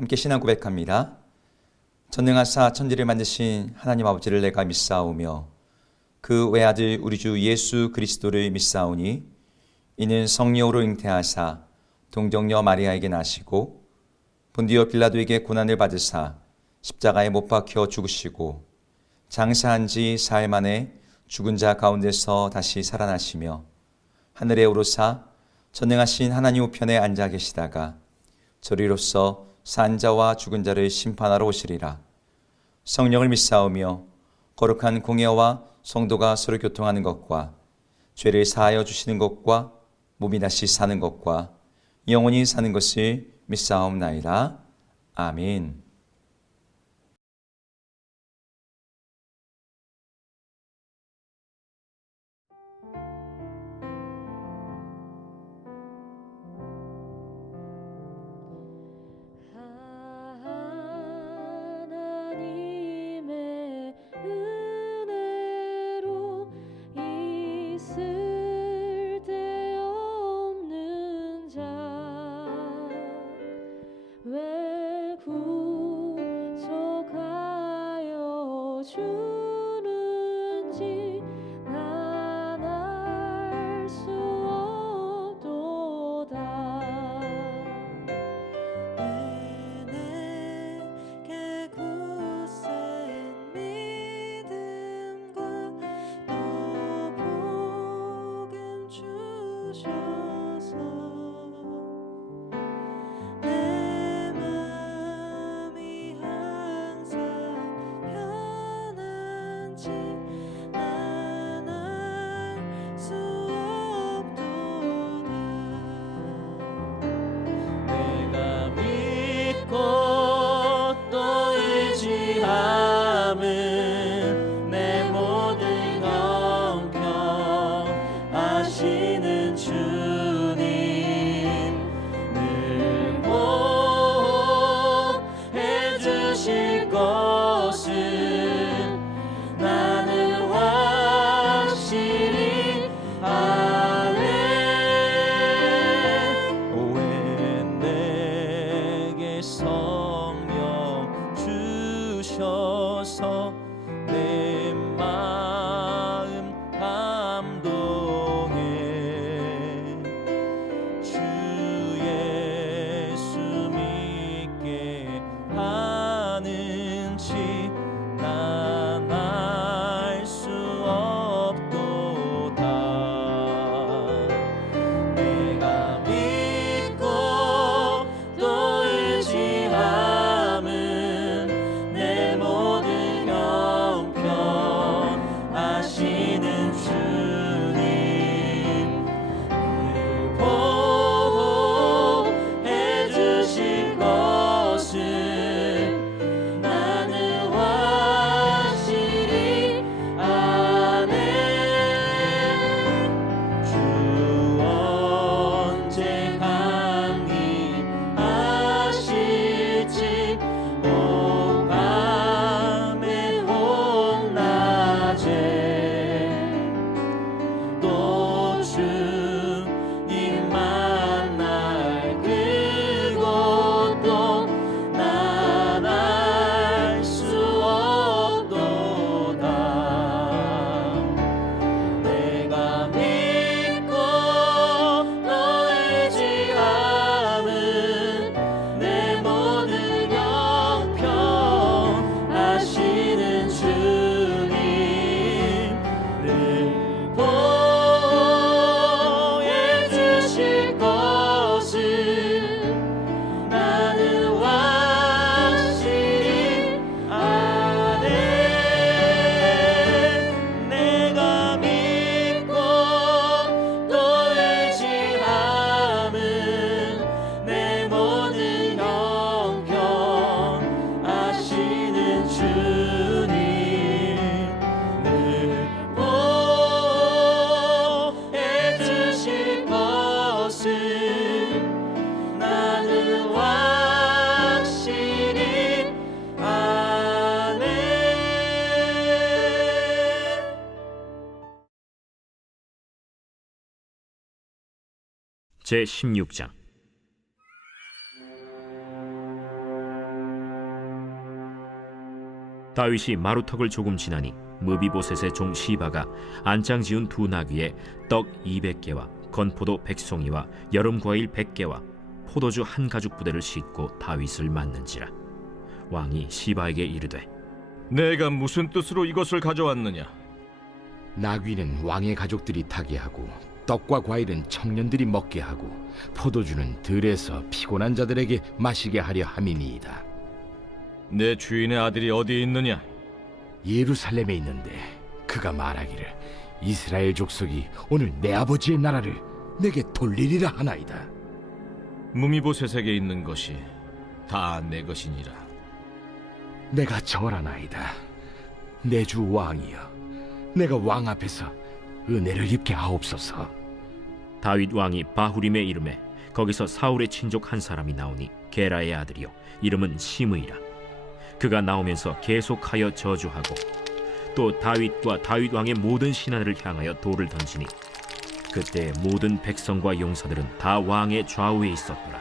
함께 신앙 고백합니다. 전능하사 천지를 만드신 하나님 아버지를 내가 믿사오며 그 외아들 우리 주 예수 그리스도를 믿사오니 이는 성령으로 잉태하사 동정녀 마리아에게 나시고 본디오 빌라도에게 고난을 받으사 십자가에 못 박혀 죽으시고 장사한 지 사흘 만에 죽은 자 가운데서 다시 살아나시며 하늘에 오르사 전능하신 하나님 우편에 앉아 계시다가 저리로서 산 자와 죽은 자를 심판하러 오시리라. 성령을 믿사오며 거룩한 공예와 성도가 서로 교통하는 것과 죄를 사하여 주시는 것과 몸이 다시 사는 것과 영원히 사는 것을 믿사옵나이다. 아멘. 제16장 다윗이 마루턱을 조금 지나니 무비보셋의 종 시바가 안장 지은 두 나귀에 떡 200개와 건포도 100송이와 여름과일 100개와 포도주 한 가죽 부대를 싣고 다윗을 맞는지라. 왕이 시바에게 이르되, 내가 무슨 뜻으로 이것을 가져왔느냐? 나귀는 왕의 가족들이 타게 하고 떡과 과일은 청년들이 먹게 하고 포도주는 들에서 피곤한 자들에게 마시게 하려 함이니이다. 내 주인의 아들이 어디에 있느냐? 예루살렘에 있는데 그가 말하기를 이스라엘 족속이 오늘 내 아버지의 나라를 내게 돌리리라 하나이다. 무미보셋에게 있는 것이 다 내 것이니라. 내가 절하나이다. 내 주 왕이여, 내가 왕 앞에서 은혜를 입게 하옵소서. 다윗 왕이 바후림에 이름에 거기서 사울의 친족 한 사람이 나오니 게라의 아들이요 이름은 시므이라. 그가 나오면서 계속하여 저주하고 또 다윗과 다윗 왕의 모든 신하들을 향하여 돌을 던지니 그때 모든 백성과 용사들은 다 왕의 좌우에 있었더라.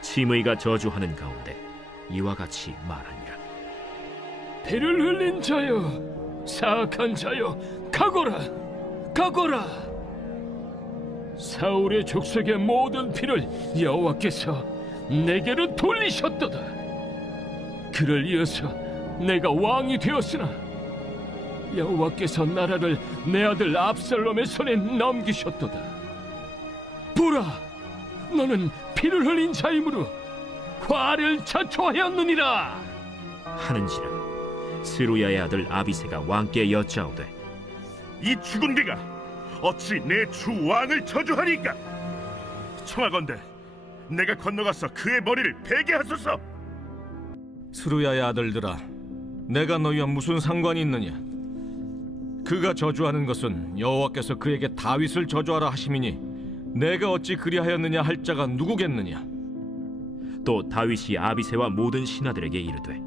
시므이가 저주하는 가운데 이와 같이 말하니라. 피를 흘린 자여, 사악한 자여, 가거라, 가거라. 사울의 족속의 모든 피를 여호와께서 내게로 돌리셨도다. 그를 이어서 내가 왕이 되었으나 여호와께서 나라를 내 아들 압살롬의 손에 넘기셨도다. 보라, 너는 피를 흘린 자이므로 화를 자초하였느니라 하는지라. 스루야의 아들 아비새가 왕께 여짜오되, 이 죽은 개가 어찌 내 주 왕을 저주하리까? 청하건대 내가 건너가서 그의 머리를 베게 하소서. 스루야의 아들들아, 내가 너희와 무슨 상관이 있느냐? 그가 저주하는 것은 여호와께서 그에게 다윗을 저주하라 하심이니 내가 어찌 그리하였느냐 할 자가 누구겠느냐? 또 다윗이 아비새와 모든 신하들에게 이르되,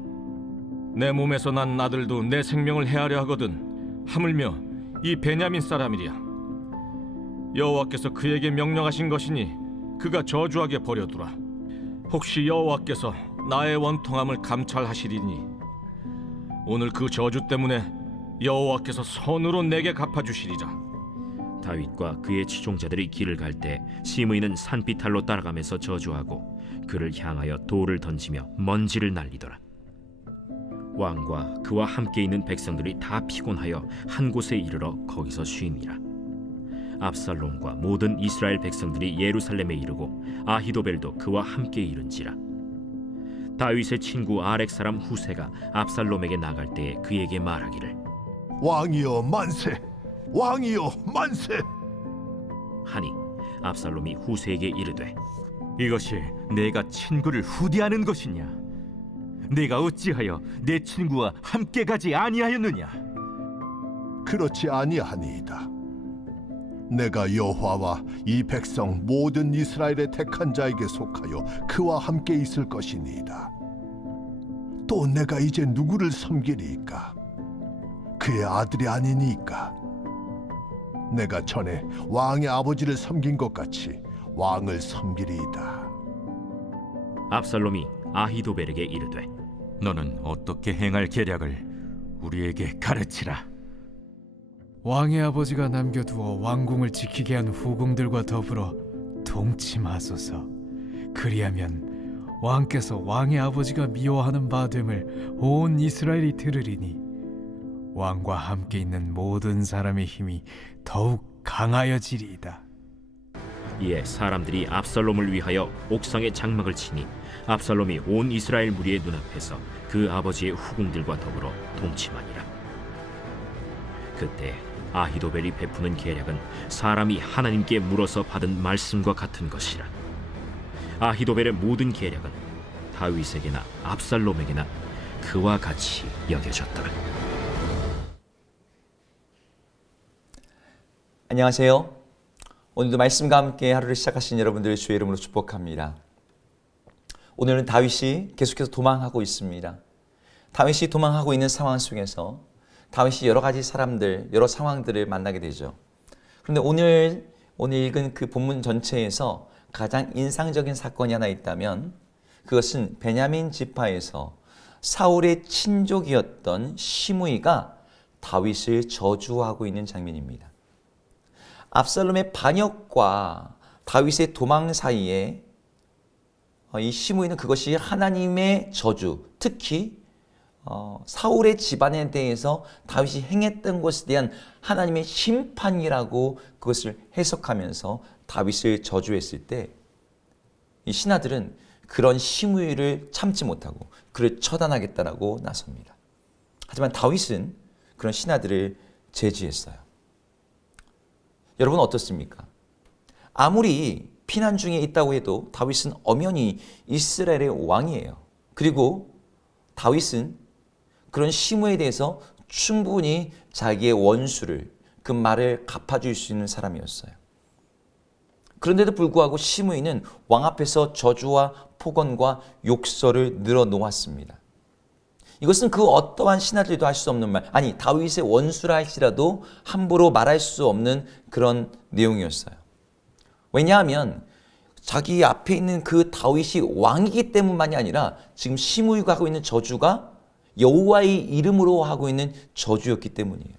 내 몸에서 난 아들도 내 생명을 해하려 하거든 하물며 이 베냐민 사람이랴. 여호와께서 그에게 명령하신 것이니 그가 저주하게 버려두라. 혹시 여호와께서 나의 원통함을 감찰하시리니 오늘 그 저주 때문에 여호와께서 선으로 내게 갚아주시리라. 다윗과 그의 추종자들이 길을 갈 때 시므이는 산비탈로 따라가면서 저주하고 그를 향하여 돌을 던지며 먼지를 날리더라. 왕과 그와 함께 있는 백성들이 다 피곤하여 한 곳에 이르러 거기서 쉼이라. 압살롬과 모든 이스라엘 백성들이 예루살렘에 이르고 아히도벨도 그와 함께 이른지라. 다윗의 친구 아렉 사람 후세가 압살롬에게 나갈 때에 그에게 말하기를, 왕이여 만세! 왕이여 만세! 하니 압살롬이 후세에게 이르되, 이것이 내가 친구를 후대하는 것이냐? 내가 어찌하여 내 친구와 함께 가지 아니하였느냐? 그렇지 아니하니이다. 내가 여호와와 이 백성 모든 이스라엘의 택한 자에게 속하여 그와 함께 있을 것이니이다. 또 내가 이제 누구를 섬기리이까? 그의 아들이 아니니까. 내가 전에 왕의 아버지를 섬긴 것 같이 왕을 섬기리이다. 압살롬이 아히도벨에게 이르되, 너는 어떻게 행할 계략을 우리에게 가르치라. 왕의 아버지가 남겨두어 왕궁을 지키게 한 후궁들과 더불어 동침하소서. 그리하면 왕께서 왕의 아버지가 미워하는 바 됨을 온 이스라엘이 들으리니 왕과 함께 있는 모든 사람의 힘이 더욱 강하여지리이다. 이에 사람들이 압살롬을 위하여 옥상에 장막을 치니 압살롬이 온 이스라엘 무리의 눈앞에서 그 아버지의 후궁들과 더불어 동침하니라. 그때 아히도벨이 베푸는 계략은 사람이 하나님께 물어서 받은 말씀과 같은 것이라. 아히도벨의 모든 계략은 다윗에게나 압살롬에게나 그와 같이 여겨졌더라. 안녕하세요. 오늘도 말씀과 함께 하루를 시작하신 여러분들 주의 이름으로 축복합니다. 오늘은 다윗이 계속해서 도망하고 있습니다. 다윗이 도망하고 있는 상황 속에서 다윗이 여러 가지 사람들, 여러 상황들을 만나게 되죠. 그런데 오늘 읽은 그 본문 전체에서 가장 인상적인 사건이 하나 있다면 그것은 베냐민 지파에서 사울의 친족이었던 시므이가 다윗을 저주하고 있는 장면입니다. 압살롬의 반역과 다윗의 도망 사이에 이 시므이는 그것이 하나님의 저주, 특히 사울의 집안에 대해서 다윗이 행했던 것에 대한 하나님의 심판이라고 그것을 해석하면서 다윗을 저주했을 때 이 신하들은 그런 시므이를 참지 못하고 그를 처단하겠다라고 나섭니다. 하지만 다윗은 그런 신하들을 제지했어요. 여러분 어떻습니까? 아무리 피난 중에 있다고 해도 다윗은 엄연히 이스라엘의 왕이에요. 그리고 다윗은 그런 시므에 대해서 충분히 자기의 원수를, 그 말을 갚아줄 수 있는 사람이었어요. 그런데도 불구하고 시므이는 왕 앞에서 저주와 폭언과 욕설을 늘어놓았습니다. 이것은 그 어떠한 신하들도 할 수 없는 말, 아니 다윗의 원수라 할지라도 함부로 말할 수 없는 그런 내용이었어요. 왜냐하면 자기 앞에 있는 그 다윗이 왕이기 때문만이 아니라 지금 시므이가 하고 있는 저주가 여호와의 이름으로 하고 있는 저주였기 때문이에요.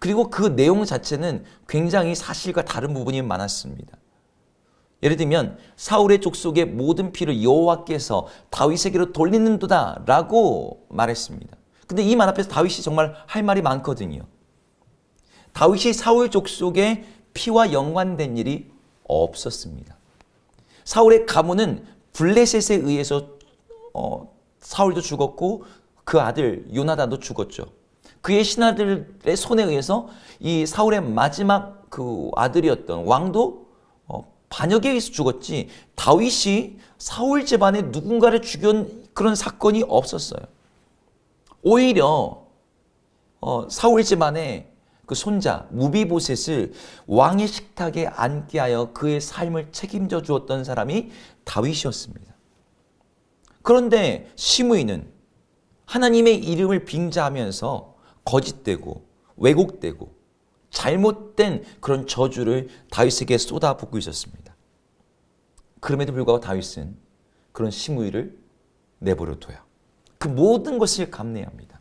그리고 그 내용 자체는 굉장히 사실과 다른 부분이 많았습니다. 예를 들면 사울의 족속의 모든 피를 여호와께서 다윗에게로 돌리는도다 라고 말했습니다. 근데 이 말 앞에서 다윗이 정말 할 말이 많거든요. 다윗이 사울 족속의 피와 연관된 일이 없었습니다. 사울의 가문은 블레셋에 의해서 사울도 죽었고 그 아들 요나단도 죽었죠. 그의 신하들의 손에 의해서 이 사울의 마지막 그 아들이었던 왕도 반역에 의해서 죽었지, 다윗이 사울 집안에 누군가를 죽인 그런 사건이 없었어요. 오히려 사울 집안의 그 손자 무비보셋을 왕의 식탁에 앉게 하여 그의 삶을 책임져 주었던 사람이 다윗이었습니다. 그런데 시므이는 하나님의 이름을 빙자하면서 거짓되고 왜곡되고 잘못된 그런 저주를 다윗에게 쏟아붓고 있었습니다. 그럼에도 불구하고 다윗은 그런 시므이를 내버려 둬요. 그 모든 것을 감내합니다.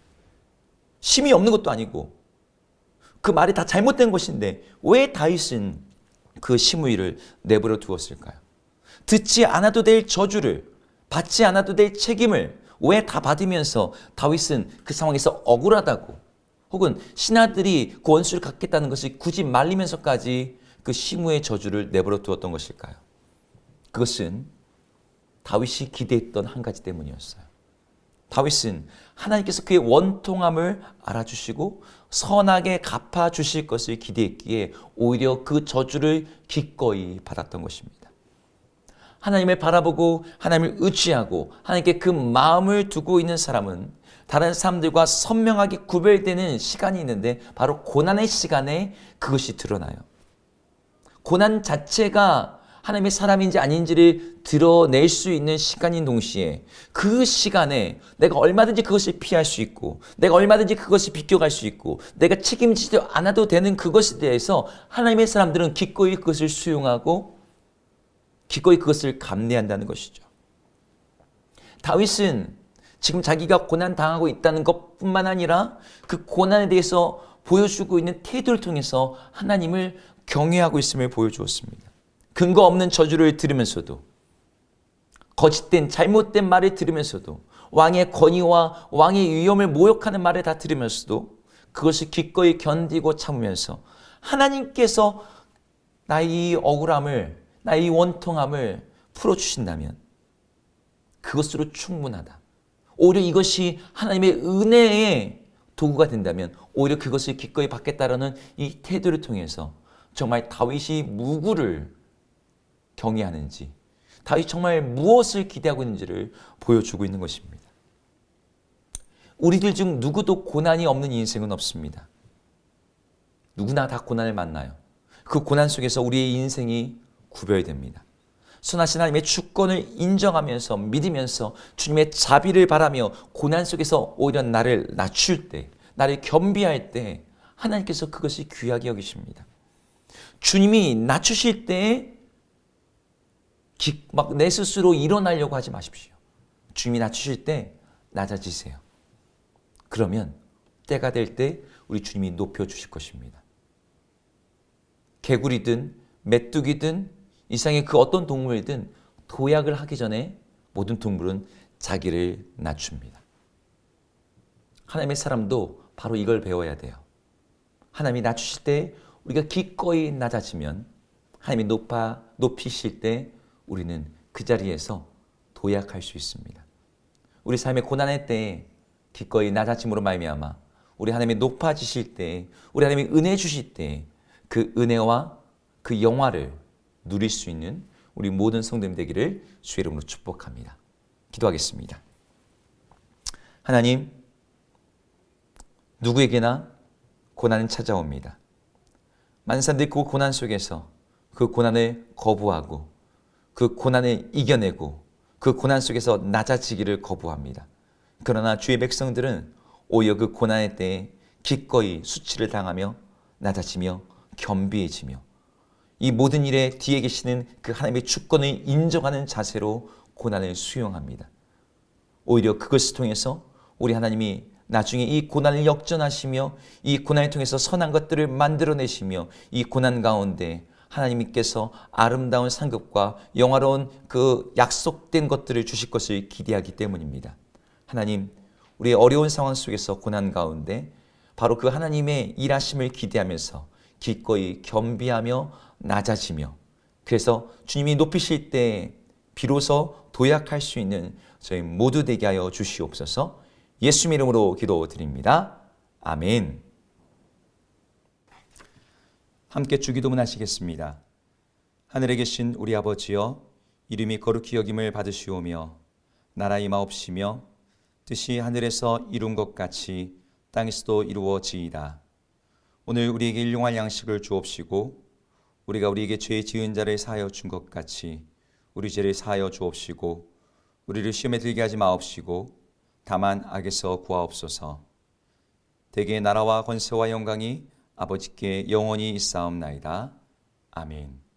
심이 없는 것도 아니고 그 말이 다 잘못된 것인데 왜 다윗은 그 시므이를 내버려 두었을까요? 듣지 않아도 될 저주를, 받지 않아도 될 책임을 왜 다 받으면서 다윗은 그 상황에서 억울하다고, 혹은 신하들이 그 원수를 갚겠다는 것을 굳이 말리면서까지 그 시므의 저주를 내버려 두었던 것일까요? 그것은 다윗이 기대했던 한 가지 때문이었어요. 다윗은 하나님께서 그의 원통함을 알아주시고 선하게 갚아주실 것을 기대했기에 오히려 그 저주를 기꺼이 받았던 것입니다. 하나님을 바라보고 하나님을 의지하고 하나님께 그 마음을 두고 있는 사람은 다른 사람들과 선명하게 구별되는 시간이 있는데 바로 고난의 시간에 그것이 드러나요. 고난 자체가 하나님의 사람인지 아닌지를 드러낼 수 있는 시간인 동시에 그 시간에 내가 얼마든지 그것을 피할 수 있고 내가 얼마든지 그것을 비껴갈 수 있고 내가 책임지지 않아도 되는 그것에 대해서 하나님의 사람들은 기꺼이 그것을 수용하고 기꺼이 그것을 감내한다는 것이죠. 다윗은 지금 자기가 고난당하고 있다는 것뿐만 아니라 그 고난에 대해서 보여주고 있는 태도를 통해서 하나님을 경외하고 있음을 보여주었습니다. 근거 없는 저주를 들으면서도, 거짓된 잘못된 말을 들으면서도, 왕의 권위와 왕의 위엄을 모욕하는 말을 다 들으면서도 그것을 기꺼이 견디고 참으면서 하나님께서 나의 이 억울함을, 나의 이 원통함을 풀어주신다면 그것으로 충분하다. 오히려 이것이 하나님의 은혜의 도구가 된다면 오히려 그것을 기꺼이 받겠다라는 이 태도를 통해서 정말 다윗이 누구를 경외하는지, 다윗이 정말 무엇을 기대하고 있는지를 보여주고 있는 것입니다. 우리들 중 누구도 고난이 없는 인생은 없습니다. 누구나 다 고난을 만나요. 그 고난 속에서 우리의 인생이 구별됩니다. 선하신 하나님의 주권을 인정하면서 믿으면서 주님의 자비를 바라며 고난 속에서 오히려 나를 낮출 때, 나를 겸비할 때 하나님께서 그것이 귀하게 여기십니다. 주님이 낮추실 때 막 내 스스로 일어나려고 하지 마십시오. 주님이 낮추실 때 낮아지세요. 그러면 때가 될 때 우리 주님이 높여주실 것입니다. 개구리든 메뚜기든 이상의 그 어떤 동물이든 도약을 하기 전에 모든 동물은 자기를 낮춥니다. 하나님의 사람도 바로 이걸 배워야 돼요. 하나님이 낮추실 때 우리가 기꺼이 낮아지면 하나님이 높이실 때 우리는 그 자리에서 도약할 수 있습니다. 우리 삶의 고난의 때에 기꺼이 낮아짐으로 말미암아 우리 하나님이 높아지실 때, 우리 하나님이 은혜 주실 때 그 은혜와 그 영화를 누릴 수 있는 우리 모든 성도님 되기를 주의 이름으로 축복합니다. 기도하겠습니다. 하나님, 누구에게나 고난은 찾아옵니다. 많은 사람들이 그 고난 속에서 그 고난을 거부하고 그 고난을 이겨내고 그 고난 속에서 낮아지기를 거부합니다. 그러나 주의 백성들은 오히려 그 고난의 때에 기꺼이 수치를 당하며 낮아지며 겸비해지며 이 모든 일에 뒤에 계시는 그 하나님의 주권을 인정하는 자세로 고난을 수용합니다. 오히려 그것을 통해서 우리 하나님이 나중에 이 고난을 역전하시며 이 고난을 통해서 선한 것들을 만들어내시며 이 고난 가운데 하나님께서 아름다운 상급과 영화로운 그 약속된 것들을 주실 것을 기대하기 때문입니다. 하나님, 우리의 어려운 상황 속에서 고난 가운데 바로 그 하나님의 일하심을 기대하면서 기꺼이 겸비하며 낮아지며 그래서 주님이 높이실 때 비로소 도약할 수 있는 저희 모두 되게 하여 주시옵소서. 예수 이름으로 기도드립니다. 아멘. 함께 주기도문 하시겠습니다. 하늘에 계신 우리 아버지여, 이름이 거룩히 여김을 받으시오며 나라 임하옵시며 뜻이 하늘에서 이룬 것 같이 땅에서도 이루어지이다. 오늘 우리에게 일용할 양식을 주옵시고 우리가 우리에게 죄 지은 자를 사하여 준 것 같이 우리 죄를 사하여 주옵시고 우리를 시험에 들게 하지 마옵시고 다만 악에서 구하옵소서. 대개의 나라와 권세와 영광이 아버지께 영원히 있사옵나이다. 아멘.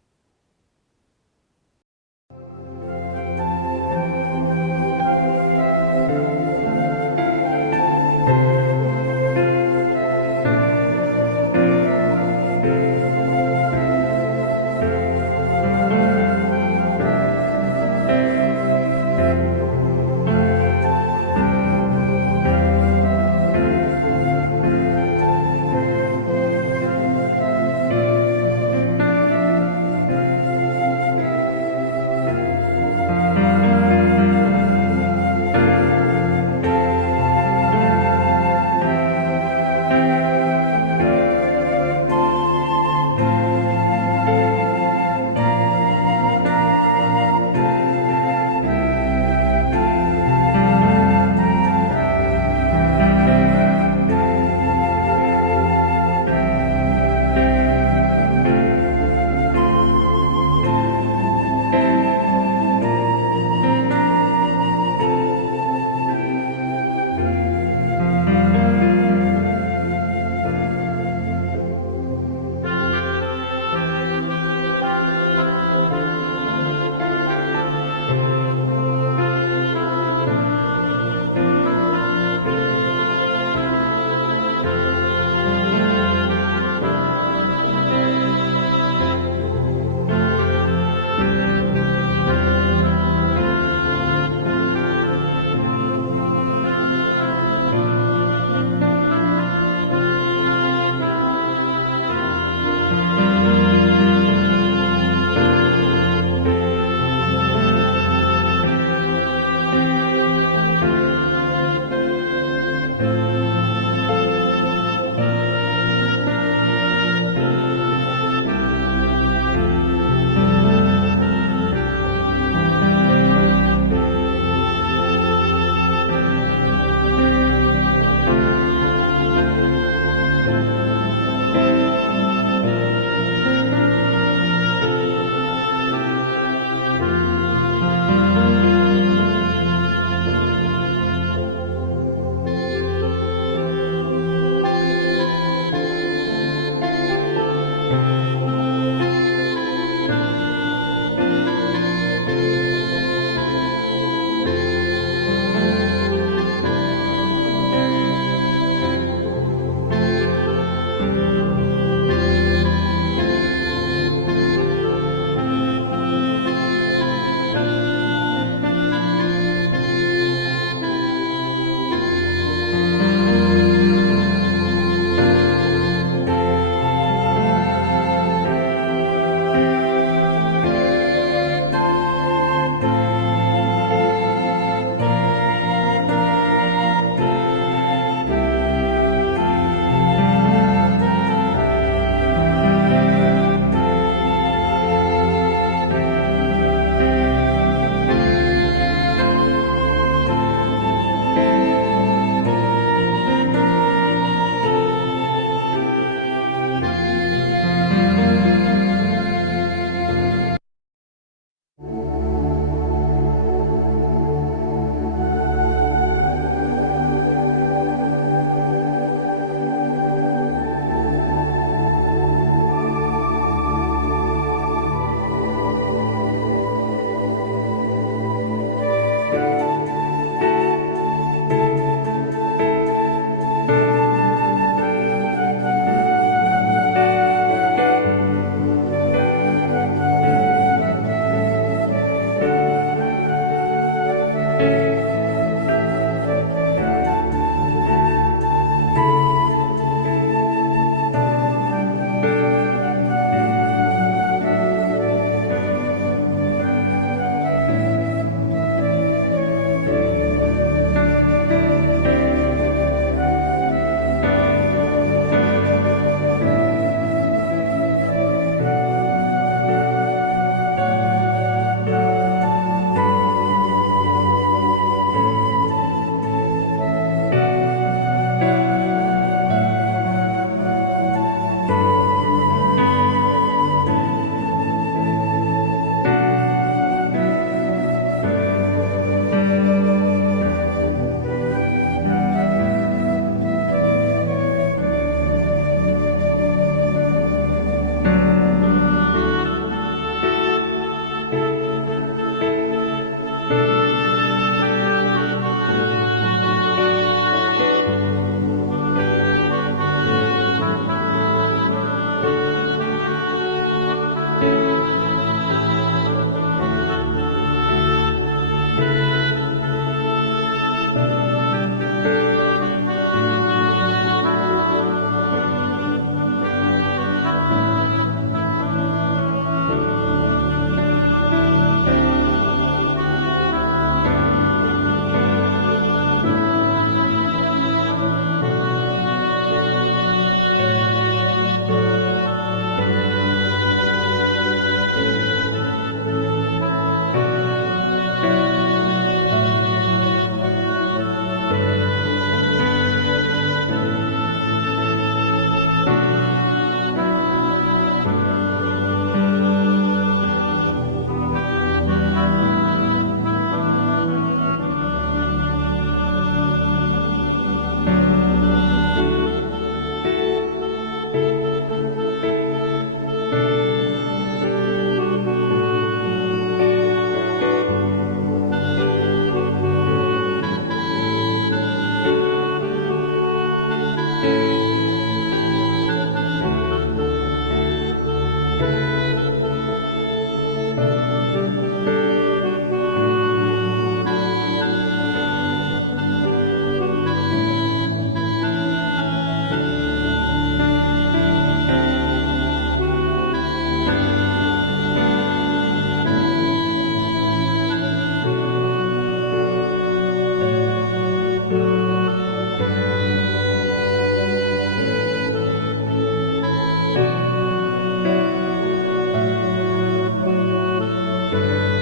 아멘.